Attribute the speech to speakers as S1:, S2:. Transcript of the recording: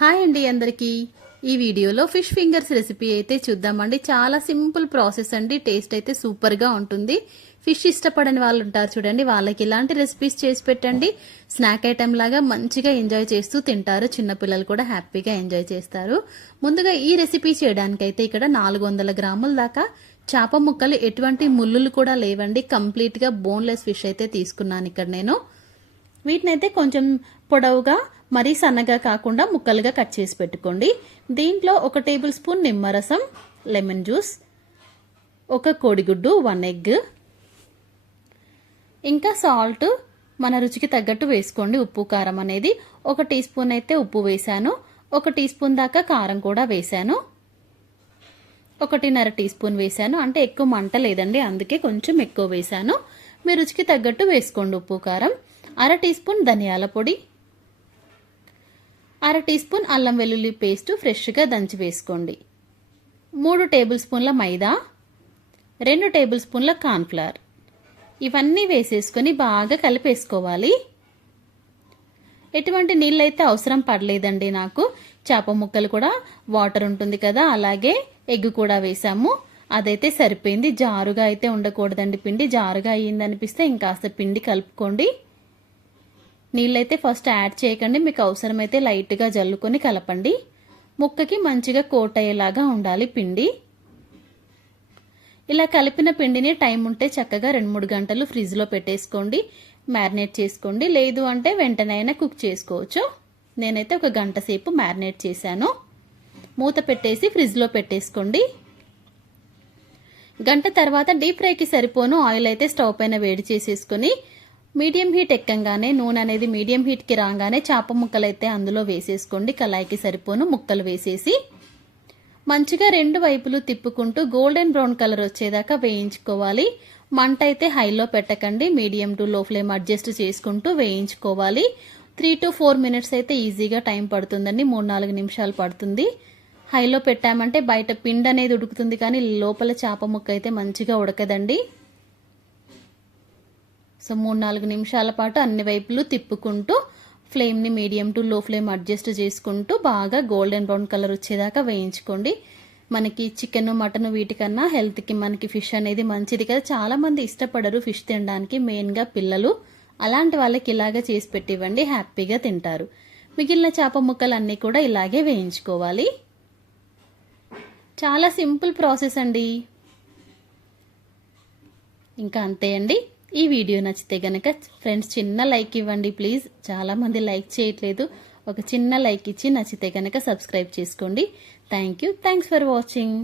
S1: Hi అండి అందరికీ. ఈ వీడియోలో ఫిష్ ఫింగర్స్ రెసిపీ అయితే చూద్దామండి. చాలా సింపుల్ ప్రాసెస్ అండి. టేస్ట్ అయితే సూపర్గా ఉంటుంది. ఫిష్ ఇష్టపడని వాళ్ళు ఉంటారు చూడండి. వాళ్ళకి ఇలాంటి రెసిపీస్ చేసి పెట్టండి. స్నాక్ ఐటెం లాగా మంచిగా ఎంజాయ్ చేస్తూ తింటారు. చిన్నపిల్లలు కూడా హ్యాపీగా ఎంజాయ్ చేస్తారు. ముందుగా ఈ రెసిపీ చేయడానికైతే ఇక్కడ నాలుగు వందల గ్రాముల దాకా చేప ముక్కలు ఎటువంటి ముళ్ళులు కూడా లేవండి. కంప్లీట్గా బోన్లెస్ ఫిష్ అయితే తీసుకున్నాను ఇక్కడ నేను. వీటినైతే కొంచెం పొడవుగా మరీ సన్నగా కాకుండా ముక్కలుగా కట్ చేసి పెట్టుకోండి. దీంట్లో ఒక టేబుల్ స్పూన్ నిమ్మరసం లెమన్ జ్యూస్ ఒక కోడిగుడ్డు వన్ ఎగ్ ఇంకా సాల్ట్. మన రుచికి తగ్గట్టు వేసుకోండి. ఉప్పు కారం అనేది ఒక టీ స్పూన్ అయితే ఉప్పు వేశాను. ఒక టీ స్పూన్ దాకా కారం కూడా వేశాను. ఒకటిన్నర టీ స్పూన్ వేశాను. అంటే ఎక్కువ మంట లేదండి అందుకే కొంచెం ఎక్కువ వేశాను. మీ రుచికి తగ్గట్టు వేసుకోండి. ఉప్పు కారం. అర టీ స్పూన్ ధనియాల పొడి. అర టీ స్పూన్ అల్లం వెల్లుల్లి పేస్ట్ ఫ్రెష్గా దంచి వేసుకోండి. మూడు టేబుల్ స్పూన్ల మైదా రెండు టేబుల్ స్పూన్ల కార్న్ఫ్లవర్. ఇవన్నీ వేసేసుకొని బాగా కలిపేసుకోవాలి. ఎటువంటి నీళ్ళైతే అవసరం పడలేదండి నాకు. చేప ముక్కలు కూడా వాటర్ ఉంటుంది కదా అలాగే ఎగ్ కూడా వేసాము. అదైతే సరిపోయింది. జారుగా అయితే ఉండకూడదండి పిండి. జారుగా అయ్యింది అనిపిస్తే ఇంకాస్త పిండి కలుపుకోండి. నీళ్ళైతే ఫస్ట్ యాడ్ చేయకండి. మీకు అవసరమైతే లైట్గా జల్లుకొని కలపండి. ముక్కకి మంచిగా కోట్ అయ్యేలాగా ఉండాలి పిండి. ఇలా కలిపిన పిండిని టైం ఉంటే చక్కగా రెండు మూడు గంటలు ఫ్రిడ్జ్లో పెట్టేసుకోండి. మ్యారినేట్ చేసుకోండి. లేదు అంటే వెంటనైనా కుక్ చేసుకోవచ్చు. నేనైతే ఒక గంట సేపు మ్యారినేట్ చేశాను. మూత పెట్టేసి ఫ్రిడ్జ్లో పెట్టేసుకోండి. గంట తర్వాత డీప్ ఫ్రైకి సరిపోను. ఆయిల్ అయితే స్టవ్ పైన వేడి చేసేసుకొని మీడియం హీట్ ఎక్కంగానే నూనె అనేది మీడియం హీట్కి రాగానే చేప ముక్కలు అయితే అందులో వేసేసుకోండి. కళాయికి సరిపోను ముక్కలు వేసేసి మంచిగా రెండు వైపులు తిప్పుకుంటూ గోల్డెన్ బ్రౌన్ కలర్ వచ్చేదాకా వేయించుకోవాలి. మంట అయితే హైలో పెట్టకండి. Medium to low flame adjust చేసుకుంటూ వేయించుకోవాలి. త్రీ టు ఫోర్ మినిట్స్ అయితే ఈజీగా టైం పడుతుందండి. మూడు నాలుగు నిమిషాలు పడుతుంది. హైలో పెట్టామంటే బయట పిండి అనేది ఉడుకుతుంది కానీ లోపల చేప ముక్క అయితే మంచిగా ఉడకదండి. సో మూడు నాలుగు నిమిషాల పాటు అన్ని వైపులు తిప్పుకుంటూ ఫ్లేమ్ని medium to low flame adjust చేసుకుంటూ బాగా గోల్డెన్ బ్రౌన్ కలర్ వచ్చేదాకా వేయించుకోండి. మనకి చికెన్ మటన్ వీటికన్నా హెల్త్కి మనకి ఫిష్ అనేది మంచిది కదా. చాలామంది ఇష్టపడరు ఫిష్ తినడానికి మెయిన్గా పిల్లలు. అలాంటి వాళ్ళకి ఇలాగే చేసి పెట్టివ్వండి హ్యాపీగా తింటారు. మిగిలిన చేప ముక్కలు అన్నీ కూడా ఇలాగే వేయించుకోవాలి. చాలా సింపుల్ ప్రాసెస్ అండి. ఇంకా అంతే అండి. ఈ వీడియో నచ్చితే గనక ఫ్రెండ్స్ చిన్న లైక్ ఇవ్వండి ప్లీజ్. చాలామంది లైక్ చేయట్లేదు. ఒక చిన్న లైక్ ఇచ్చి నచ్చితే గనక సబ్స్క్రైబ్ చేసుకోండి. Thank you thanks for watching